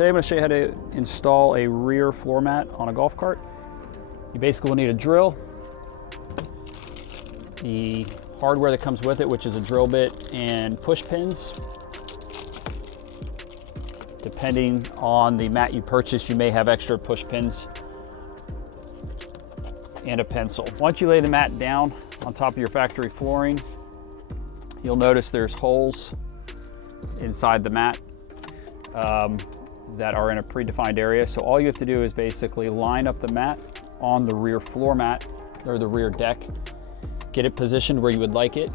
Today I'm going to show you how to install a rear floor mat on a golf cart. You basically will need a drill, the hardware that comes with it, which is a drill bit and push pins. Depending on the mat you purchase, you may have extra push pins and a pencil. Once you lay the mat down on top of your factory flooring, you'll notice there's holes inside the mat that are in a predefined area. So all you have to do is basically line up the mat on the rear floor mat or the rear deck, get it positioned where you would like it,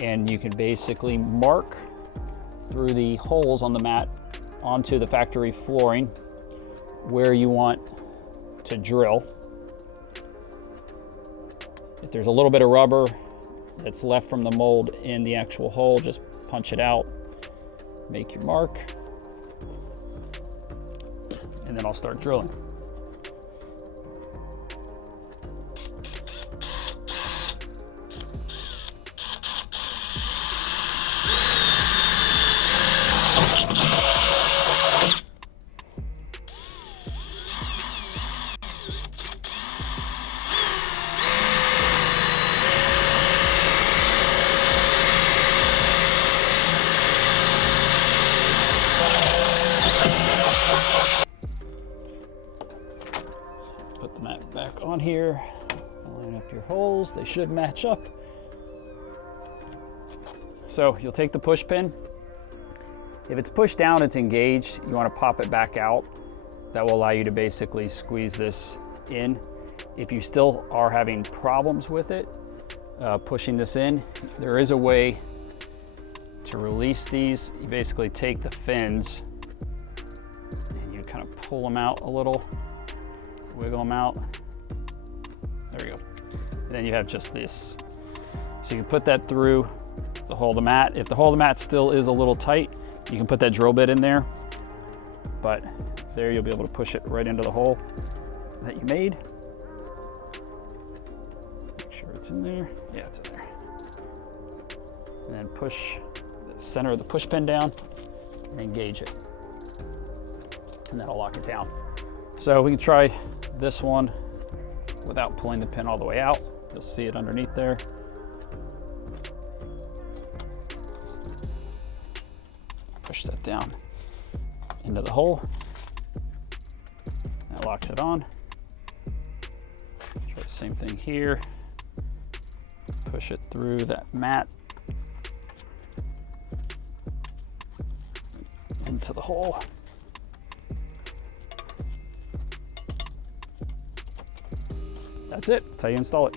and you can basically mark through the holes on the mat onto the factory flooring where you want to drill. If there's a little bit of rubber that's left from the mold in the actual hole, just punch it out, make your mark, and then I'll start drilling. Put the mat back on here, line up your holes, they should match up. So you'll take the push pin. If it's pushed down, it's engaged, you want to pop it back out. That will allow you to basically squeeze this in. If you still are having problems with it, pushing this in, there is a way to release these. You basically take the fins and you kind of pull them out a little, wiggle them out. There you go. And then you have just this. So you can put that through the hole of the mat. If the hole of the mat still is a little tight, you can put that drill bit in there. But there you'll be able to push it right into the hole that you made. Make sure it's in there. Yeah, it's in there. And then push the center of the push pin down and engage it. And that'll lock it down. So we can try this one without pulling the pin all the way out. You'll see it underneath there. Push that down into the hole. That locks it on. Try the same thing here. Push it through that mat into the hole. That's it. That's how you install it.